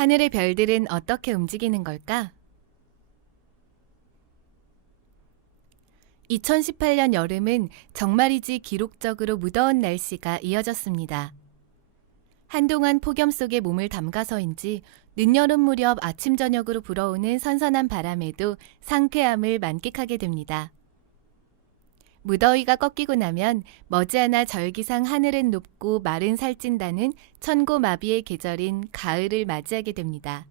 하늘의 별들은 어떻게 움직이는 걸까? 2018년 여름은 정말이지 기록적으로 무더운 날씨가 이어졌습니다. 한동안 폭염 속에 몸을 담가서인지 늦여름 무렵 아침 저녁으로 불어오는 선선한 바람에도 상쾌함을 만끽하게 됩니다. 무더위가 꺾이고 나면 머지않아 절기상 하늘은 높고 말은 살찐다는 천고마비의 계절인 가을을 맞이하게 됩니다.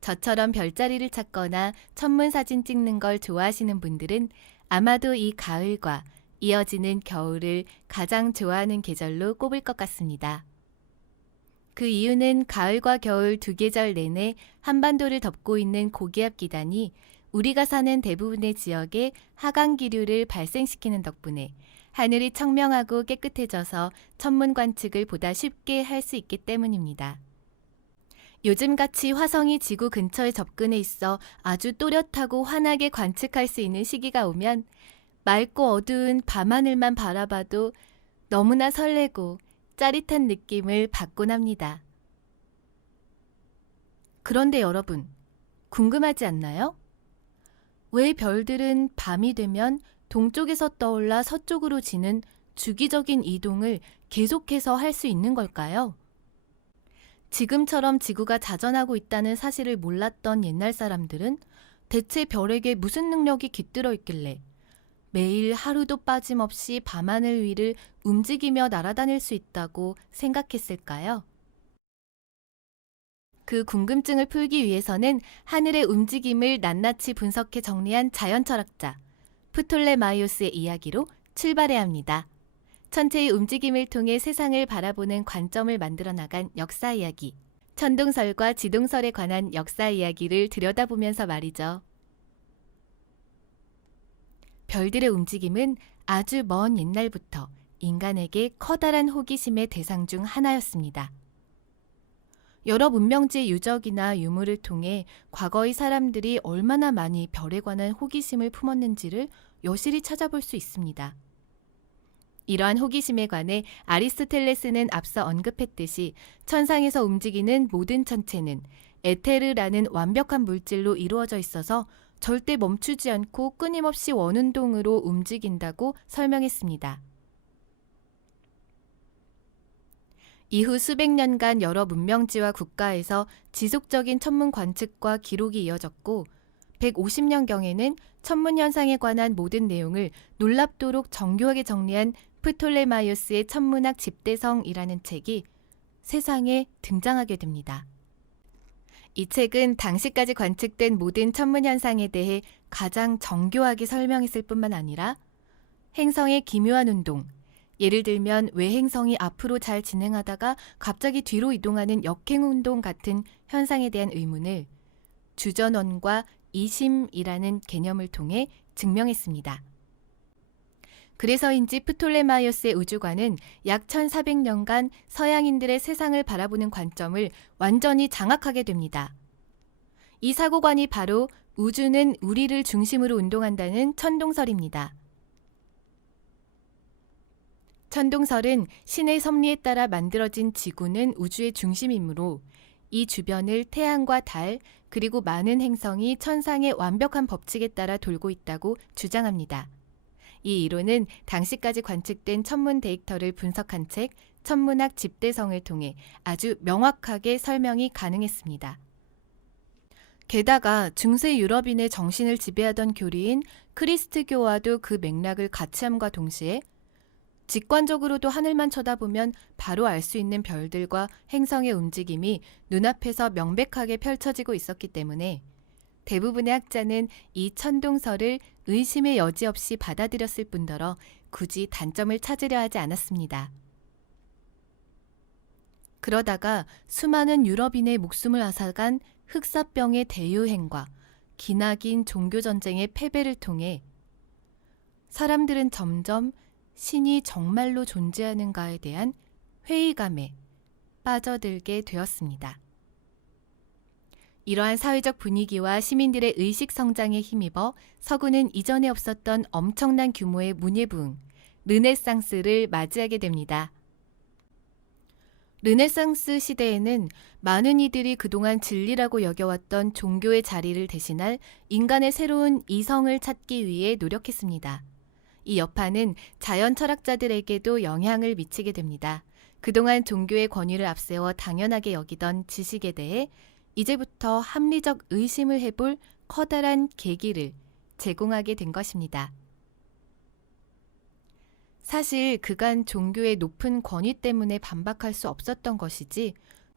저처럼 별자리를 찾거나 천문 사진 찍는 걸 좋아하시는 분들은 아마도 이 가을과 이어지는 겨울을 가장 좋아하는 계절로 꼽을 것 같습니다. 그 이유는 가을과 겨울 두 계절 내내 한반도를 덮고 있는 고기압 기단이 우리가 사는 대부분의 지역에 하강 기류를 발생시키는 덕분에 하늘이 청명하고 깨끗해져서 천문 관측을 보다 쉽게 할 수 있기 때문입니다. 요즘같이 화성이 지구 근처에 접근해 있어 아주 또렷하고 환하게 관측할 수 있는 시기가 오면 맑고 어두운 밤하늘만 바라봐도 너무나 설레고 짜릿한 느낌을 받곤 합니다. 그런데 여러분, 궁금하지 않나요? 왜 별들은 밤이 되면 동쪽에서 떠올라 서쪽으로 지는 주기적인 이동을 계속해서 할 수 있는 걸까요? 지금처럼 지구가 자전하고 있다는 사실을 몰랐던 옛날 사람들은 대체 별에게 무슨 능력이 깃들어 있길래 매일 하루도 빠짐없이 밤하늘 위를 움직이며 날아다닐 수 있다고 생각했을까요? 그 궁금증을 풀기 위해서는 하늘의 움직임을 낱낱이 분석해 정리한 자연철학자 프톨레마이오스의 이야기로 출발해야 합니다. 천체의 움직임을 통해 세상을 바라보는 관점을 만들어 나간 역사 이야기, 천동설과 지동설에 관한 역사 이야기를 들여다보면서 말이죠. 별들의 움직임은 아주 먼 옛날부터 인간에게 커다란 호기심의 대상 중 하나였습니다. 여러 문명지의 유적이나 유물을 통해 과거의 사람들이 얼마나 많이 별에 관한 호기심을 품었는지를 여실히 찾아볼 수 있습니다. 이러한 호기심에 관해 아리스토텔레스는 앞서 언급했듯이 천상에서 움직이는 모든 천체는 에테르라는 완벽한 물질로 이루어져 있어서 절대 멈추지 않고 끊임없이 원운동으로 움직인다고 설명했습니다. 이후 수백 년간 여러 문명지와 국가에서 지속적인 천문 관측과 기록이 이어졌고 150년경에는 천문 현상에 관한 모든 내용을 놀랍도록 정교하게 정리한 프톨레마이오스의 천문학 집대성이라는 책이 세상에 등장하게 됩니다. 이 책은 당시까지 관측된 모든 천문 현상에 대해 가장 정교하게 설명했을 뿐만 아니라 행성의 기묘한 운동, 예를 들면 왜 행성이 앞으로 잘 진행하다가 갑자기 뒤로 이동하는 역행 운동 같은 현상에 대한 의문을 주전원과 이심이라는 개념을 통해 증명했습니다. 그래서인지 프톨레마이오스의 우주관은 약 1400년간 서양인들의 세상을 바라보는 관점을 완전히 장악하게 됩니다. 이 사고관이 바로 우주는 우리를 중심으로 운동한다는 천동설입니다. 천동설은 신의 섭리에 따라 만들어진 지구는 우주의 중심이므로 이 주변을 태양과 달, 그리고 많은 행성이 천상의 완벽한 법칙에 따라 돌고 있다고 주장합니다. 이 이론은 당시까지 관측된 천문 데이터를 분석한 책 천문학 집대성을 통해 아주 명확하게 설명이 가능했습니다. 게다가 중세 유럽인의 정신을 지배하던 교리인 크리스트교와도 그 맥락을 같이 함과 동시에 직관적으로도 하늘만 쳐다보면 바로 알 수 있는 별들과 행성의 움직임이 눈앞에서 명백하게 펼쳐지고 있었기 때문에 대부분의 학자는 이 천동설을 의심의 여지 없이 받아들였을 뿐더러 굳이 단점을 찾으려 하지 않았습니다. 그러다가 수많은 유럽인의 목숨을 앗아간 흑사병의 대유행과 기나긴 종교전쟁의 패배를 통해 사람들은 점점 신이 정말로 존재하는가에 대한 회의감에 빠져들게 되었습니다. 이러한 사회적 분위기와 시민들의 의식 성장에 힘입어 서구는 이전에 없었던 엄청난 규모의 문예부흥, 르네상스를 맞이하게 됩니다. 르네상스 시대에는 많은 이들이 그동안 진리라고 여겨왔던 종교의 자리를 대신할 인간의 새로운 이성을 찾기 위해 노력했습니다. 이 여파는 자연 철학자들에게도 영향을 미치게 됩니다. 그동안 종교의 권위를 앞세워 당연하게 여기던 지식에 대해 이제부터 합리적 의심을 해볼 커다란 계기를 제공하게 된 것입니다. 사실 그간 종교의 높은 권위 때문에 반박할 수 없었던 것이지,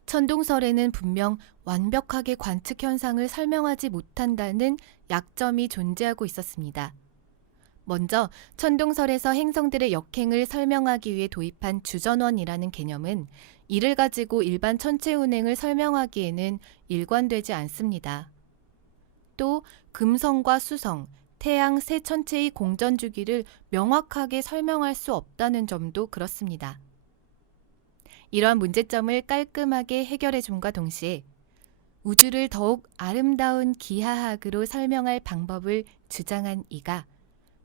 천동설에는 분명 완벽하게 관측 현상을 설명하지 못한다는 약점이 존재하고 있었습니다. 먼저 천동설에서 행성들의 역행을 설명하기 위해 도입한 주전원이라는 개념은 이를 가지고 일반 천체 운행을 설명하기에는 일관되지 않습니다. 또 금성과 수성, 태양 세 천체의 공전 주기를 명확하게 설명할 수 없다는 점도 그렇습니다. 이러한 문제점을 깔끔하게 해결해 줌과 동시에 우주를 더욱 아름다운 기하학으로 설명할 방법을 주장한 이가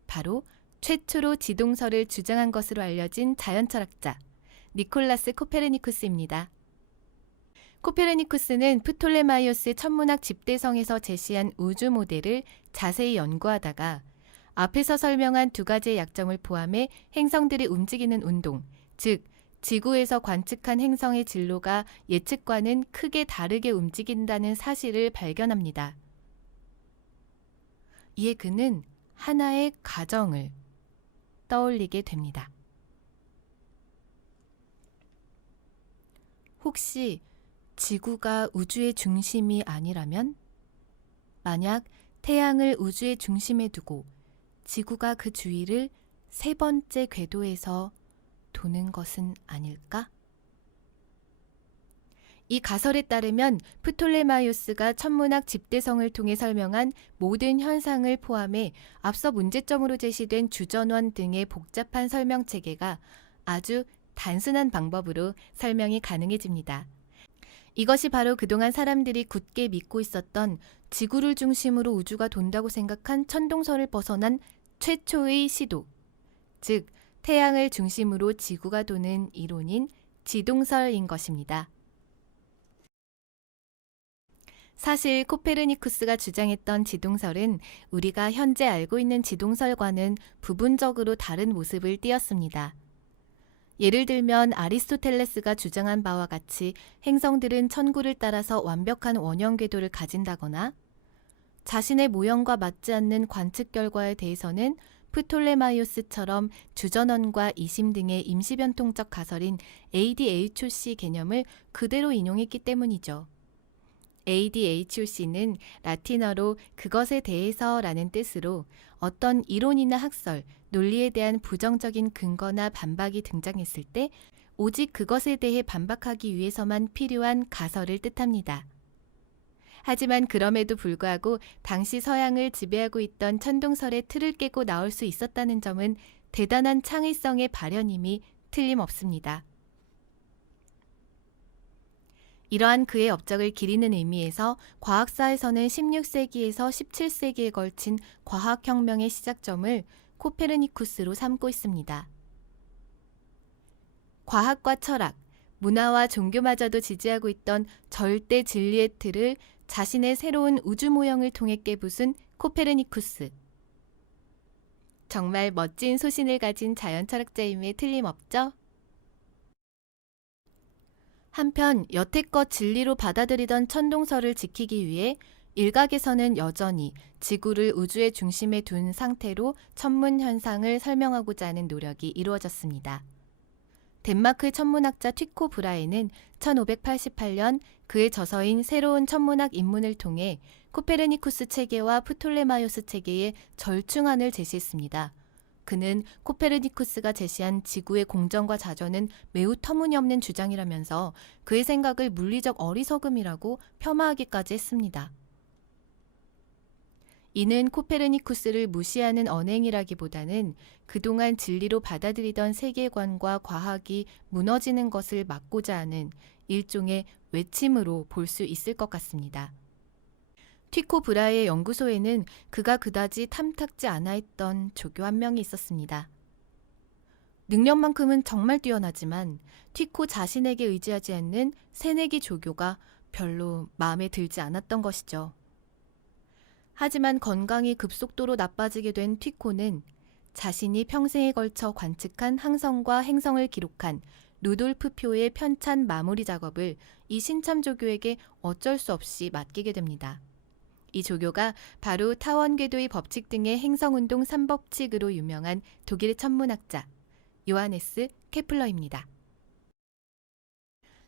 바로 최초로 지동설을 주장한 것으로 알려진 자연철학자 니콜라스 코페르니쿠스입니다. 코페르니쿠스는 프톨레마이오스의 천문학 집대성에서 제시한 우주 모델을 자세히 연구하다가 앞에서 설명한 두 가지의 약점을 포함해 행성들이 움직이는 운동, 즉 지구에서 관측한 행성의 진로가 예측과는 크게 다르게 움직인다는 사실을 발견합니다. 이에 그는 하나의 가정을 떠올리게 됩니다. 혹시 지구가 우주의 중심이 아니라면? 만약 태양을 우주의 중심에 두고 지구가 그 주위를 세 번째 궤도에서 도는 것은 아닐까? 이 가설에 따르면 프톨레마이오스가 천문학 집대성을 통해 설명한 모든 현상을 포함해 앞서 문제점으로 제시된 주전원 등의 복잡한 설명 체계가 아주 단순한 방법으로 설명이 가능해집니다. 이것이 바로 그동안 사람들이 굳게 믿고 있었던 지구를 중심으로 우주가 돈다고 생각한 천동설을 벗어난 최초의 시도, 즉 태양을 중심으로 지구가 도는 이론인 지동설인 것입니다. 사실 코페르니쿠스가 주장했던 지동설은 우리가 현재 알고 있는 지동설과는 부분적으로 다른 모습을 띠었습니다. 예를 들면 아리스토텔레스가 주장한 바와 같이 행성들은 천구를 따라서 완벽한 원형 궤도를 가진다거나 자신의 모형과 맞지 않는 관측 결과에 대해서는 프톨레마이오스처럼 주전원과 이심 등의 임시변통적 가설인 ADHOC 개념을 그대로 인용했기 때문이죠. ADHOC는 라틴어로 그것에 대해서라는 뜻으로 어떤 이론이나 학설, 논리에 대한 부정적인 근거나 반박이 등장했을 때 오직 그것에 대해 반박하기 위해서만 필요한 가설을 뜻합니다. 하지만 그럼에도 불구하고 당시 서양을 지배하고 있던 천동설의 틀을 깨고 나올 수 있었다는 점은 대단한 창의성의 발현임이 틀림없습니다. 이러한 그의 업적을 기리는 의미에서 과학사에서는 16세기에서 17세기에 걸친 과학혁명의 시작점을 코페르니쿠스로 삼고 있습니다. 과학과 철학, 문화와 종교마저도 지지하고 있던 절대 진리의 틀을 자신의 새로운 우주 모형을 통해 깨부순 코페르니쿠스. 정말 멋진 소신을 가진 자연철학자임에 틀림없죠? 한편 여태껏 진리로 받아들이던 천동설을 지키기 위해 일각에서는 여전히 지구를 우주의 중심에 둔 상태로 천문 현상을 설명하고자 하는 노력이 이루어졌습니다. 덴마크 천문학자 튀코 브라에는 1588년 그의 저서인 새로운 천문학 입문을 통해 코페르니쿠스 체계와 프톨레마이오스 체계의 절충안을 제시했습니다. 그는 코페르니쿠스가 제시한 지구의 공전과 자전은 매우 터무니없는 주장이라면서 그의 생각을 물리적 어리석음이라고 폄하하기까지 했습니다. 이는 코페르니쿠스를 무시하는 언행이라기보다는 그동안 진리로 받아들이던 세계관과 과학이 무너지는 것을 막고자 하는 일종의 외침으로 볼 수 있을 것 같습니다. 튀코 브라의 연구소에는 그가 그다지 탐탁지 않아 했던 조교 한 명이 있었습니다. 능력만큼은 정말 뛰어나지만 티코 자신에게 의지하지 않는 새내기 조교가 별로 마음에 들지 않았던 것이죠. 하지만 건강이 급속도로 나빠지게 된 티코는 자신이 평생에 걸쳐 관측한 항성과 행성을 기록한 루돌프 표의 편찬 마무리 작업을 이 신참 조교에게 어쩔 수 없이 맡기게 됩니다. 이 조교가 바로 타원궤도의 법칙 등의 행성운동 3법칙으로 유명한 독일 천문학자 요하네스 케플러입니다.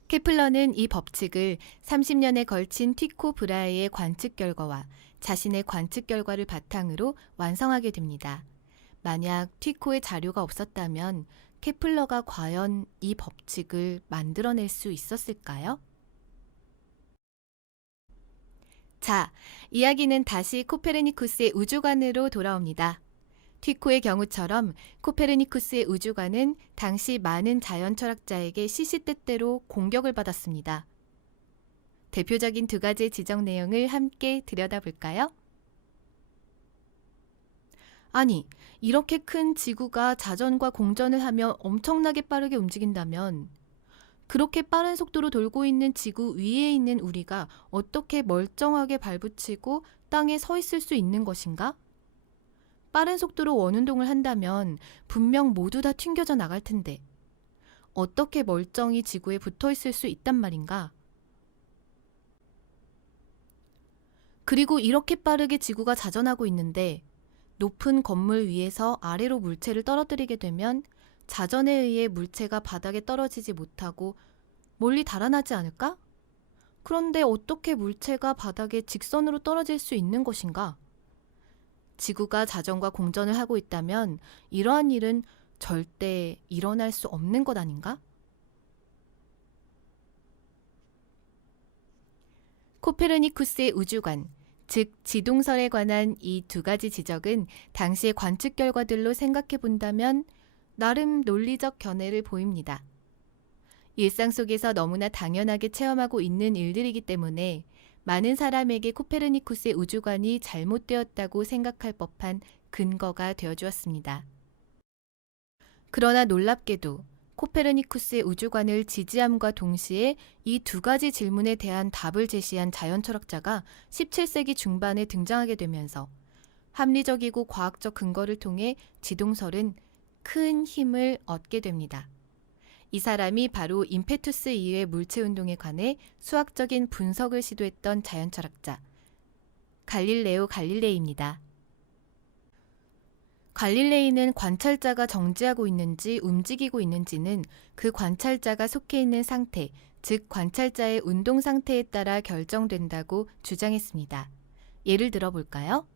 케플러는 이 법칙을 30년에 걸친 티코 브라헤의 관측 결과와 자신의 관측 결과를 바탕으로 완성하게 됩니다. 만약 티코의 자료가 없었다면 케플러가 과연 이 법칙을 만들어낼 수 있었을까요? 자, 이야기는 다시 코페르니쿠스의 우주관으로 돌아옵니다. 티코의 경우처럼 코페르니쿠스의 우주관은 당시 많은 자연 철학자에게 시시때때로 공격을 받았습니다. 대표적인 두 가지의 지적 내용을 함께 들여다볼까요? 아니, 이렇게 큰 지구가 자전과 공전을 하며 엄청나게 빠르게 움직인다면 그렇게 빠른 속도로 돌고 있는 지구 위에 있는 우리가 어떻게 멀쩡하게 발붙이고 땅에 서 있을 수 있는 것인가? 빠른 속도로 원운동을 한다면 분명 모두 다 튕겨져 나갈 텐데 어떻게 멀쩡히 지구에 붙어 있을 수 있단 말인가? 그리고 이렇게 빠르게 지구가 자전하고 있는데 높은 건물 위에서 아래로 물체를 떨어뜨리게 되면 자전에 의해 물체가 바닥에 떨어지지 못하고 멀리 달아나지 않을까? 그런데 어떻게 물체가 바닥에 직선으로 떨어질 수 있는 것인가? 지구가 자전과 공전을 하고 있다면 이러한 일은 절대 일어날 수 없는 것 아닌가? 코페르니쿠스의 우주관, 즉 지동설에 관한 이 두 가지 지적은 당시의 관측 결과들로 생각해 본다면 나름 논리적 견해를 보입니다. 일상 속에서 너무나 당연하게 체험하고 있는 일들이기 때문에 많은 사람에게 코페르니쿠스의 우주관이 잘못되었다고 생각할 법한 근거가 되어주었습니다. 그러나 놀랍게도 코페르니쿠스의 우주관을 지지함과 동시에 이 두 가지 질문에 대한 답을 제시한 자연 철학자가 17세기 중반에 등장하게 되면서 합리적이고 과학적 근거를 통해 지동설은 큰 힘을 얻게 됩니다. 이 사람이 바로 임페투스 이외의 물체 운동에 관해 수학적인 분석을 시도했던 자연 철학자 갈릴레오 갈릴레이입니다. 갈릴레이는 관찰자가 정지하고 있는지 움직이고 있는지는 그 관찰자가 속해 있는 상태, 즉 관찰자의 운동 상태에 따라 결정된다고 주장했습니다. 예를 들어볼까요?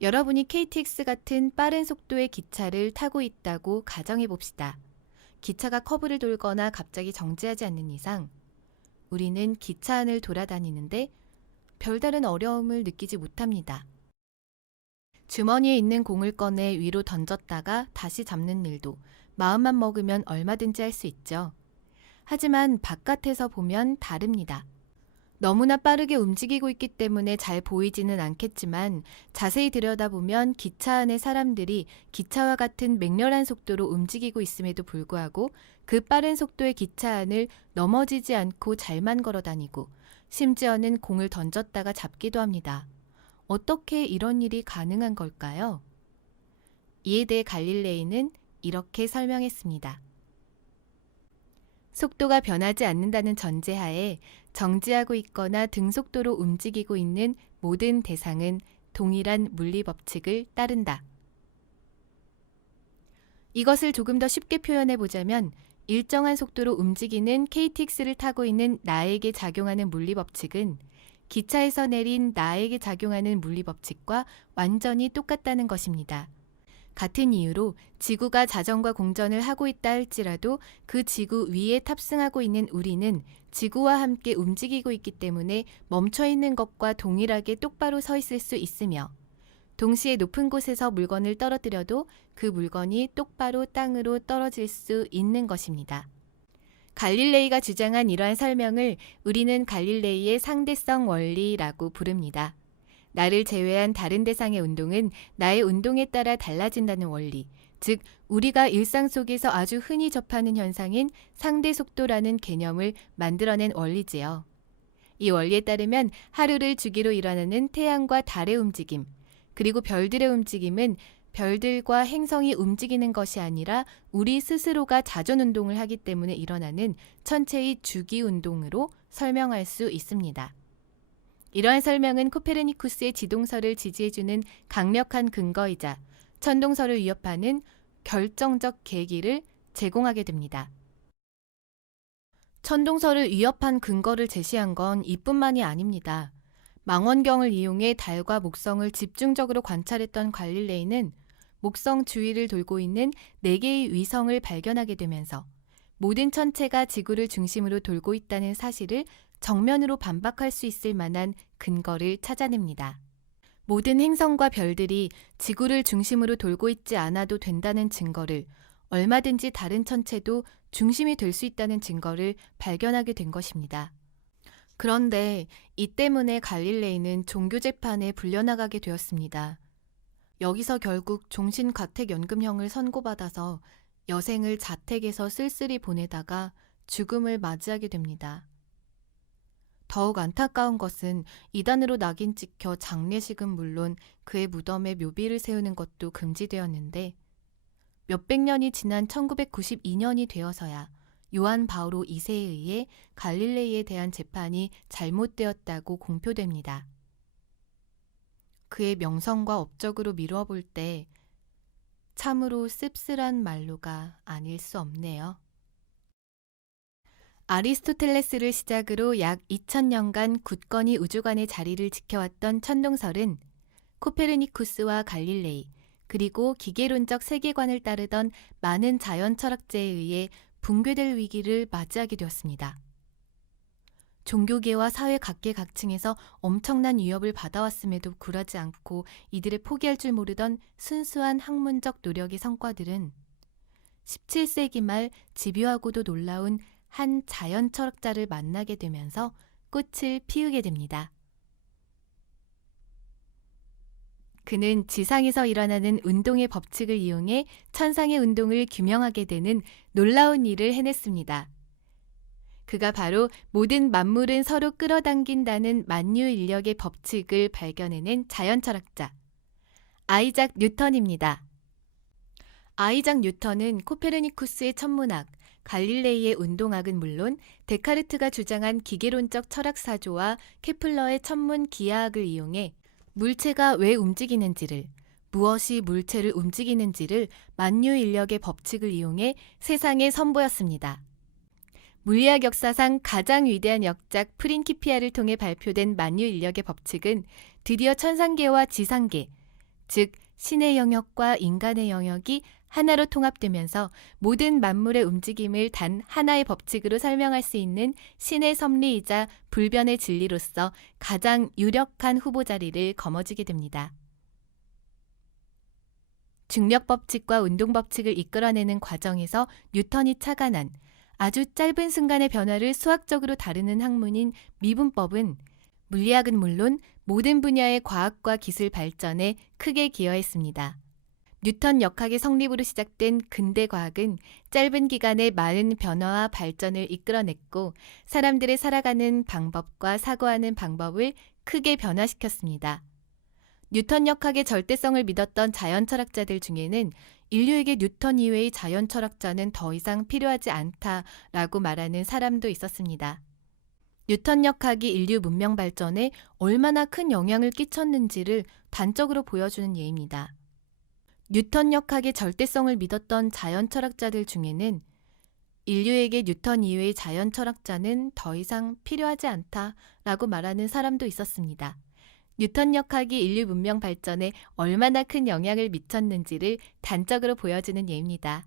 여러분이 KTX 같은 빠른 속도의 기차를 타고 있다고 가정해 봅시다. 기차가 커브를 돌거나 갑자기 정지하지 않는 이상 우리는 기차 안을 돌아다니는데 별다른 어려움을 느끼지 못합니다. 주머니에 있는 공을 꺼내 위로 던졌다가 다시 잡는 일도 마음만 먹으면 얼마든지 할 수 있죠. 하지만 바깥에서 보면 다릅니다. 너무나 빠르게 움직이고 있기 때문에 잘 보이지는 않겠지만 자세히 들여다보면 기차 안의 사람들이 기차와 같은 맹렬한 속도로 움직이고 있음에도 불구하고 그 빠른 속도의 기차 안을 넘어지지 않고 잘만 걸어 다니고 심지어는 공을 던졌다가 잡기도 합니다. 어떻게 이런 일이 가능한 걸까요? 이에 대해 갈릴레이는 이렇게 설명했습니다. 속도가 변하지 않는다는 전제하에 정지하고 있거나 등속도로 움직이고 있는 모든 대상은 동일한 물리 법칙을 따른다. 이것을 조금 더 쉽게 표현해 보자면 일정한 속도로 움직이는 KTX를 타고 있는 나에게 작용하는 물리 법칙은 기차에서 내린 나에게 작용하는 물리 법칙과 완전히 똑같다는 것입니다. 같은 이유로 지구가 자전과 공전을 하고 있다 할지라도 그 지구 위에 탑승하고 있는 우리는 지구와 함께 움직이고 있기 때문에 멈춰 있는 것과 동일하게 똑바로 서 있을 수 있으며 동시에 높은 곳에서 물건을 떨어뜨려도 그 물건이 똑바로 땅으로 떨어질 수 있는 것입니다. 갈릴레이가 주장한 이러한 설명을 우리는 갈릴레이의 상대성 원리라고 부릅니다. 나를 제외한 다른 대상의 운동은 나의 운동에 따라 달라진다는 원리, 즉 우리가 일상 속에서 아주 흔히 접하는 현상인 상대 속도라는 개념을 만들어낸 원리지요. 이 원리에 따르면 하루를 주기로 일어나는 태양과 달의 움직임, 그리고 별들의 움직임은 별들과 행성이 움직이는 것이 아니라 우리 스스로가 자전 운동을 하기 때문에 일어나는 천체의 주기 운동으로 설명할 수 있습니다. 이러한 설명은 코페르니쿠스의 지동설을 지지해주는 강력한 근거이자 천동설을 위협하는 결정적 계기를 제공하게 됩니다. 천동설을 위협한 근거를 제시한 건 이뿐만이 아닙니다. 망원경을 이용해 달과 목성을 집중적으로 관찰했던 갈릴레이는 목성 주위를 돌고 있는 4개의 위성을 발견하게 되면서 모든 천체가 지구를 중심으로 돌고 있다는 사실을 정면으로 반박할 수 있을 만한 근거를 찾아냅니다. 모든 행성과 별들이 지구를 중심으로 돌고 있지 않아도 된다는 증거를, 얼마든지 다른 천체도 중심이 될 수 있다는 증거를 발견하게 된 것입니다. 그런데 이 때문에 갈릴레이는 종교 재판에 불려나가게 되었습니다. 여기서 결국 종신과택연금형을 선고받아서 여생을 자택에서 쓸쓸히 보내다가 죽음을 맞이하게 됩니다. 더욱 안타까운 것은 이단으로 낙인 찍혀 장례식은 물론 그의 무덤에 묘비를 세우는 것도 금지되었는데 몇백 년이 지난 1992년이 되어서야 요한 바오로 2세에 의해 갈릴레이에 대한 재판이 잘못되었다고 공표됩니다. 그의 명성과 업적으로 미루어 볼 때 참으로 씁쓸한 말로가 아닐 수 없네요. 아리스토텔레스를 시작으로 약 2000년간 굳건히 우주관의 자리를 지켜왔던 천동설은 코페르니쿠스와 갈릴레이, 그리고 기계론적 세계관을 따르던 많은 자연 철학자에 의해 붕괴될 위기를 맞이하게 되었습니다. 종교계와 사회 각계각층에서 엄청난 위협을 받아왔음에도 굴하지 않고 이들을 포기할 줄 모르던 순수한 학문적 노력의 성과들은 17세기 말 집요하고도 놀라운 한 자연 철학자를 만나게 되면서 꽃을 피우게 됩니다. 그는 지상에서 일어나는 운동의 법칙을 이용해 천상의 운동을 규명하게 되는 놀라운 일을 해냈습니다. 그가 바로 모든 만물은 서로 끌어당긴다는 만유인력의 법칙을 발견해낸 자연 철학자, 아이작 뉴턴입니다. 아이작 뉴턴은 코페르니쿠스의 천문학, 갈릴레이의 운동학은 물론 데카르트가 주장한 기계론적 철학사조와 케플러의 천문 기하학을 이용해 물체가 왜 움직이는지를, 무엇이 물체를 움직이는지를 만유인력의 법칙을 이용해 세상에 선보였습니다. 물리학 역사상 가장 위대한 역작 프린키피아를 통해 발표된 만유인력의 법칙은 드디어 천상계와 지상계, 즉 신의 영역과 인간의 영역이 하나로 통합되면서 모든 만물의 움직임을 단 하나의 법칙으로 설명할 수 있는 신의 섭리이자 불변의 진리로서 가장 유력한 후보 자리를 거머쥐게 됩니다. 중력 법칙과 운동 법칙을 이끌어내는 과정에서 뉴턴이 착안한 아주 짧은 순간의 변화를 수학적으로 다루는 학문인 미분법은 물리학은 물론 모든 분야의 과학과 기술 발전에 크게 기여했습니다. 뉴턴 역학의 성립으로 시작된 근대 과학은 짧은 기간에 많은 변화와 발전을 이끌어냈고 사람들의 살아가는 방법과 사고하는 방법을 크게 변화시켰습니다. 뉴턴 역학의 절대성을 믿었던 자연 철학자들 중에는 인류에게 뉴턴 이외의 자연 철학자는 더 이상 필요하지 않다라고 말하는 사람도 있었습니다. 뉴턴 역학이 인류 문명 발전에 얼마나 큰 영향을 끼쳤는지를 단적으로 보여주는 예입니다. 뉴턴 역학의 절대성을 믿었던 자연 철학자들 중에는 인류에게 뉴턴 이외의 자연 철학자는 더 이상 필요하지 않다라고 말하는 사람도 있었습니다. 뉴턴 역학이 인류 문명 발전에 얼마나 큰 영향을 미쳤는지를 단적으로 보여주는 예입니다.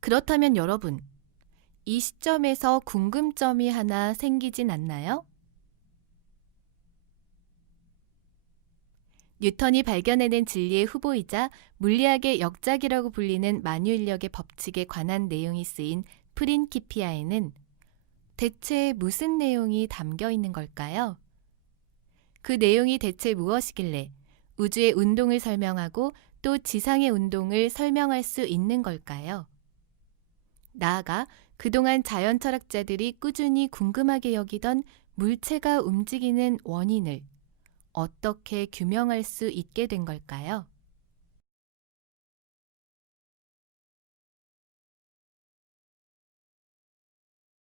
그렇다면 여러분, 이 시점에서 궁금점이 하나 생기진 않나요? 뉴턴이 발견해낸 진리의 후보이자 물리학의 역작이라고 불리는 만유인력의 법칙에 관한 내용이 쓰인 프린키피아에는 대체 무슨 내용이 담겨 있는 걸까요? 그 내용이 대체 무엇이길래 우주의 운동을 설명하고 또 지상의 운동을 설명할 수 있는 걸까요? 나아가 그동안 자연 철학자들이 꾸준히 궁금하게 여기던 물체가 움직이는 원인을 어떻게 규명할 수 있게 된 걸까요?